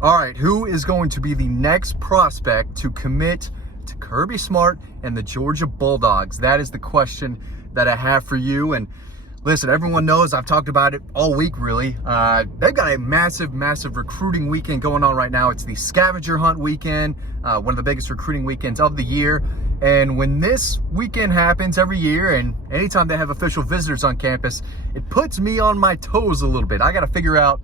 All right, who is going to be the next prospect to commit to Kirby Smart and the Georgia Bulldogs? That is the question that I have for you. And listen, everyone knows I've talked about it all week, really. They've got a massive recruiting weekend going on right now. It's the scavenger hunt weekend, one of the biggest recruiting weekends of the year. And when this weekend happens every year, and anytime they have official visitors on campus, it puts me on my toes a little bit. I got to figure out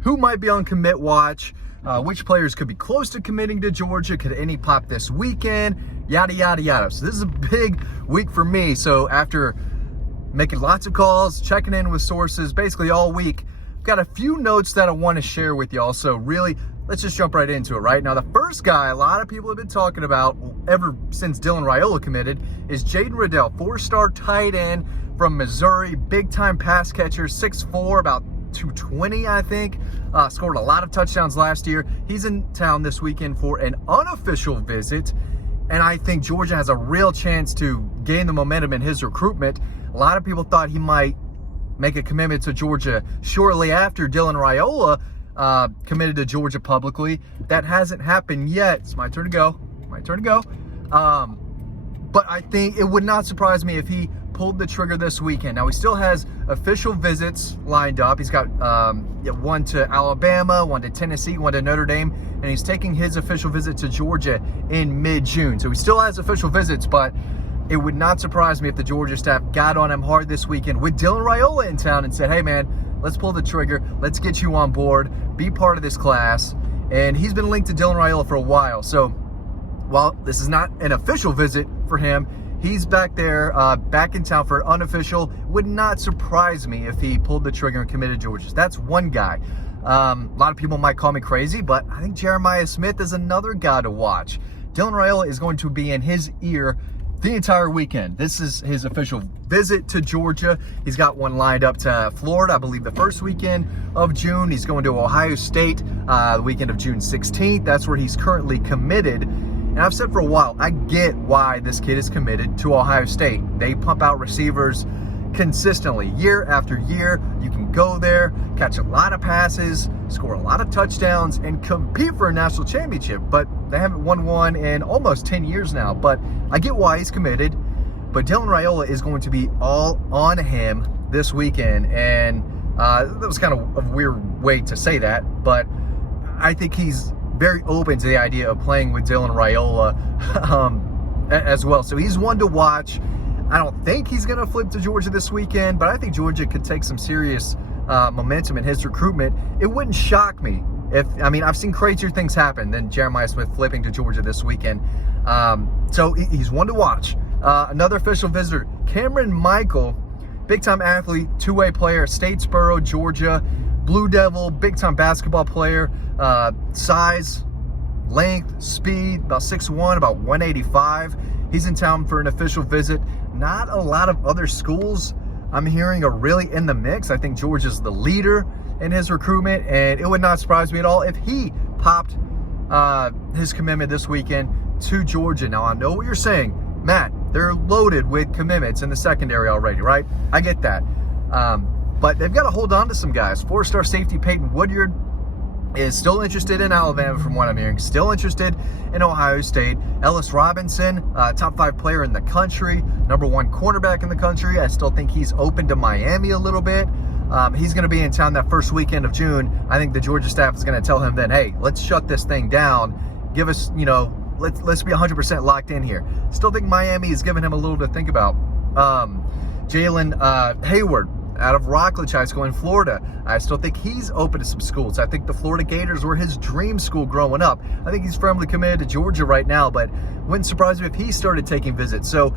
who might be on commit watch, which players could be close to committing to Georgia, could any pop this weekend, yada, yada, yada. So this is a big week for me. So after making lots of calls, checking in with sources, basically all week, I've got a few notes that I want to share with y'all. So really, let's just jump right into it, right? Now, the first guy a lot of people have been talking about ever since Dylan Raiola committed is Jaden Riddell, 4-star tight end from Missouri, big-time pass catcher, 6'4", about 220, I think. Scored a lot of touchdowns last year. He's in town this weekend for an unofficial visit, and I think Georgia has a real chance to gain the momentum in his recruitment. A lot of people thought he might make a commitment to Georgia shortly after Dylan Raiola committed to Georgia publicly. That hasn't happened yet. It's my turn to go. But I think it would not surprise me if he pulled the trigger this weekend. Now, he still has official visits lined up. He's got one to Alabama, one to Tennessee, one to Notre Dame, and he's taking his official visit to Georgia in mid-June. So he still has official visits, but it would not surprise me if the Georgia staff got on him hard this weekend with Dylan Raiola in town and said, hey, man, let's pull the trigger. Let's get you on board. Be part of this class. And he's been linked to Dylan Raiola for a while. So while this is not an official visit for him, he's back there, back in town for unofficial. Would not surprise me if he pulled the trigger and committed Georgia. That's one guy. A lot of people might call me crazy, but I think Jeremiah Smith is another guy to watch. Dylan Raiola is going to be in his ear the entire weekend. This is his official visit to Georgia. He's got one lined up to Florida, I believe the first weekend of June. He's going to Ohio State the weekend of June 16th. That's where he's currently committed. And I've said for a while, I get why this kid is committed to Ohio State. They pump out receivers consistently, year after year. You can go there, catch a lot of passes, score a lot of touchdowns, and compete for a national championship. But they haven't won one in almost 10 years now. But I get why he's committed. But Dylan Raiola is going to be all on him this weekend. And that was kind of a weird way to say that. But I think he's very open to the idea of playing with Dylan Raiola as well. So he's one to watch. I don't think he's going to flip to Georgia this weekend, but I think Georgia could take some serious momentum in his recruitment. It wouldn't shock me I've seen crazier things happen than Jeremiah Smith flipping to Georgia this weekend. So he's one to watch. Another official visitor, Cameron Michael, big-time athlete, two-way player, Statesboro, Georgia, Blue Devil, big-time basketball player, size, length, speed, about 6'1", about 185. He's in town for an official visit. Not a lot of other schools I'm hearing are really in the mix. I think Georgia's the leader in his recruitment, and it would not surprise me at all if he popped his commitment this weekend to Georgia. Now, I know what you're saying, Matt, they're loaded with commitments in the secondary already, right? I get that. But they've got to hold on to some guys. 4-star safety Peyton Woodyard is still interested in Alabama from what I'm hearing. Still interested in Ohio State. Ellis Robinson, top 5 player in the country. Number 1 cornerback in the country. I still think he's open to Miami a little bit. He's going to be in town that first weekend of June. I think the Georgia staff is going to tell him then, hey, let's shut this thing down. Give us, let's be 100% locked in here. Still think Miami is giving him a little to think about. Jalen Hayward, out of Rockledge High School in Florida. I still think he's open to some schools. I think the Florida Gators were his dream school growing up. I think he's firmly committed to Georgia right now, but wouldn't surprise me if he started taking visits. So,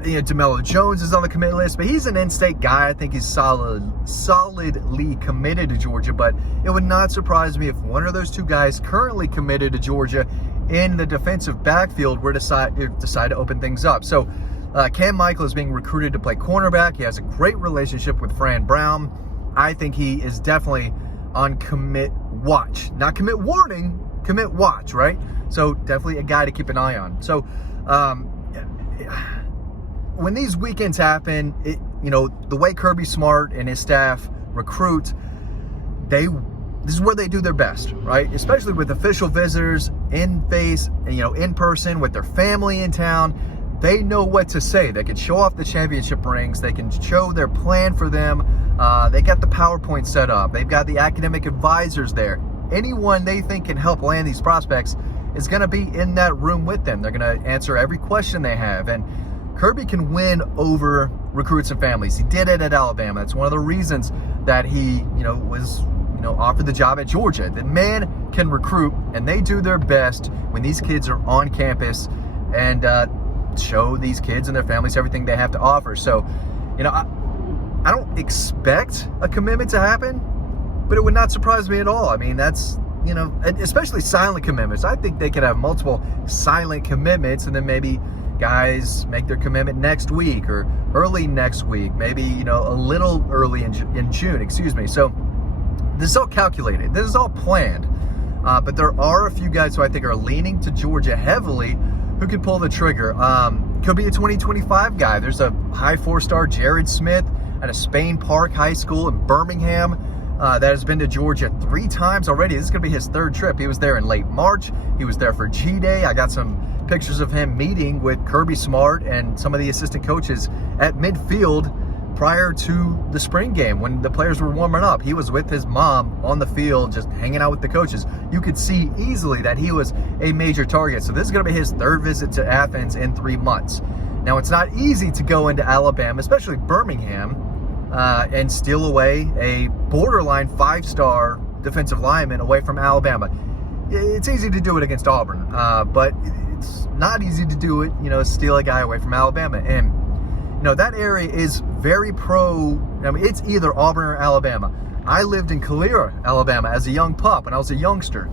DeMello Jones is on the commit list, but he's an in-state guy. I think he's solidly committed to Georgia, but it would not surprise me if one of those two guys currently committed to Georgia in the defensive backfield were decide to open things up. So, Cam Michael is being recruited to play cornerback. He has a great relationship with Fran Brown. I think he is definitely on commit watch. Not commit warning, commit watch, right? So definitely a guy to keep an eye on. So when these weekends happen, the way Kirby Smart and his staff recruit, they this is where they do their best, right? Especially with official visitors in person with their family in town. They know what to say. They can show off the championship rings. They can show their plan for them. They got the PowerPoint set up. They've got the academic advisors there. Anyone they think can help land these prospects is going to be in that room with them. They're going to answer every question they have. And Kirby can win over recruits and families. He did it at Alabama. That's one of the reasons that he, was offered the job at Georgia. The man can recruit, and they do their best when these kids are on campus and show these kids and their families everything they have to offer. So, I don't expect a commitment to happen, but it would not surprise me at all. I mean, that's, especially silent commitments. I think they could have multiple silent commitments, and then maybe guys make their commitment next week or early next week, maybe, a little early in June, excuse me. So this is all calculated. This is all planned. But there are a few guys who I think are leaning to Georgia heavily who could pull the trigger. Could be a 2025 guy. There's a high 4-star Jared Smith at a Spain Park High School in Birmingham that has been to Georgia 3 times already. This is going to be his 3rd trip. He was there in late March. He was there for G-Day. I got some pictures of him meeting with Kirby Smart and some of the assistant coaches at midfield prior to the spring game when the players were warming up. He was with his mom on the field just hanging out with the coaches. You could see easily that he was a major target. So this is going to be his 3rd visit to Athens in 3 months. Now, it's not easy to go into Alabama, especially Birmingham, and steal away a borderline 5-star defensive lineman away from Alabama. It's easy to do it against Auburn, but it's not easy to do it, steal a guy away from Alabama. And that area is very it's either Auburn or Alabama. I lived in Calera, Alabama as a young pup when I was a youngster,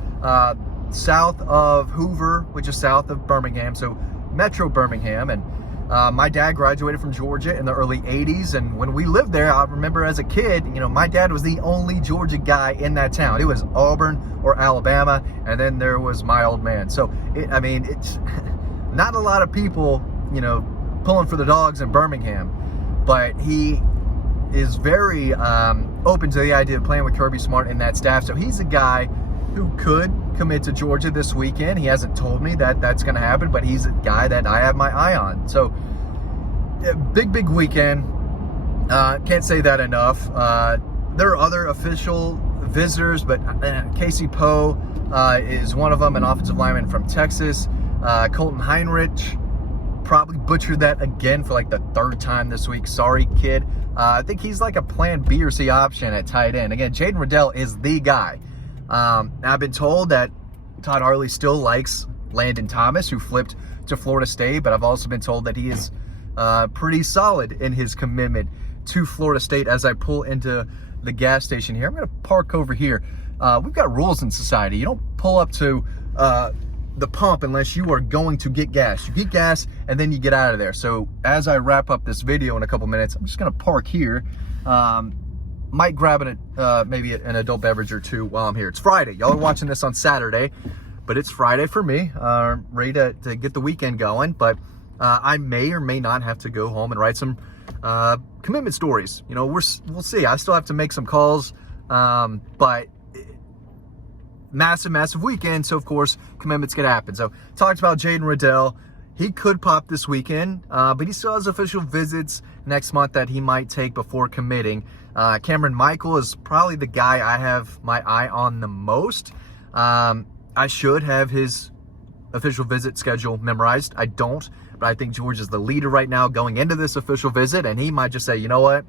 south of Hoover, which is south of Birmingham, so Metro Birmingham. And my dad graduated from Georgia in the early 80s. And when we lived there, I remember as a kid, my dad was the only Georgia guy in that town. It was Auburn or Alabama, and then there was my old man. So, it's not a lot of people, pulling for the Dogs in Birmingham, but he is very open to the idea of playing with Kirby Smart and that staff. So he's a guy who could commit to Georgia this weekend. He hasn't told me that that's going to happen, but he's a guy that I have my eye on. So big weekend. Can't say that enough. There are other official visitors, but Casey Poe is one of them, an offensive lineman from Texas. Colton Heinrich, probably butchered that again for like the 3rd time this week. Sorry, kid. I think he's like a plan B or C option at tight end. Again, Jaden Riddell is the guy. I've been told that Todd Harley still likes Landon Thomas, who flipped to Florida State, but I've also been told that he is pretty solid in his commitment to Florida State. As I pull into the gas station here, I'm going to park over here. We've got rules in society. You don't pull up to the pump unless you are going to get gas. You get gas and then you get out of there. So as I wrap up this video in a couple minutes, I'm just going to park here. Might grab maybe an adult beverage or two while I'm here. It's Friday. Y'all are watching this on Saturday, but it's Friday for me. Ready to get the weekend going. But I may or may not have to go home and write some commitment stories. We'll see. I still have to make some calls, but massive weekend. So of course, commitments can happen. So talked about Jaden Riddell. He could pop this weekend, but he still has official visits next month that he might take before committing. Cameron Michael is probably the guy I have my eye on the most. I should have his official visit schedule memorized. I don't, but I think George is the leader right now going into this official visit, and he might just say, you know what?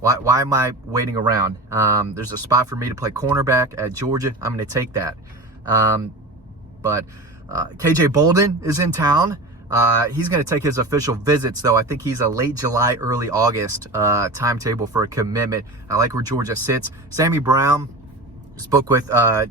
Why am I waiting around? There's a spot for me to play cornerback at Georgia. I'm going to take that. But KJ Bolden is in town. He's going to take his official visits, though. I think he's a late July, early August timetable for a commitment. I like where Georgia sits. Sammy Brown spoke with a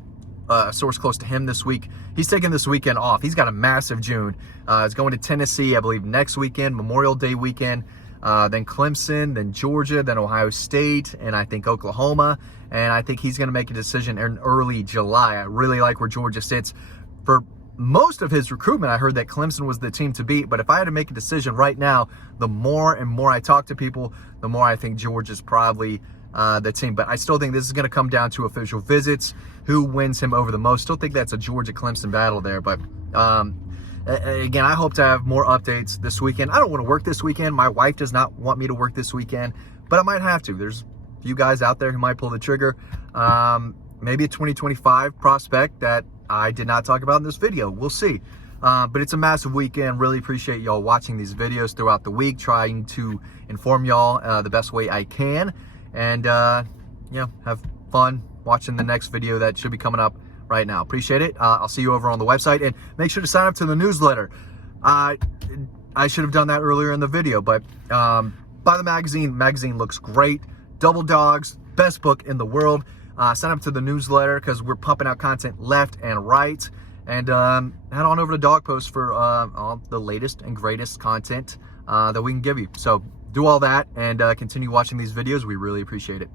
source close to him this week. He's taking this weekend off. He's got a massive June. He's going to Tennessee, I believe, next weekend, Memorial Day weekend. Then Clemson, then Georgia, then Ohio State, and I think Oklahoma. And I think he's going to make a decision in early July. I really like where Georgia sits. For most of his recruitment, I heard that Clemson was the team to beat. But if I had to make a decision right now, the more and more I talk to people, the more I think Georgia's probably the team. But I still think this is going to come down to official visits, who wins him over the most. Still think that's a Georgia-Clemson battle there. But again, I hope to have more updates this weekend. I don't want to work this weekend. My wife does not want me to work this weekend, but I might have to. There's a few guys out there who might pull the trigger. Maybe a 2025 prospect that I did not talk about in this video. We'll see. But it's a massive weekend. Really appreciate y'all watching these videos throughout the week, trying to inform y'all the best way I can. And, you know, have fun watching the next video that should be coming up right now. Appreciate it. I'll see you over on the website. And make sure to sign up to the newsletter. I should have done that earlier in the video, but buy the magazine. Magazine looks great. Double Dogs, best book in the world. Sign up to the newsletter because we're pumping out content left and right. And head on over to Dawg Post for all the latest and greatest content that we can give you. So do all that and continue watching these videos. We really appreciate it.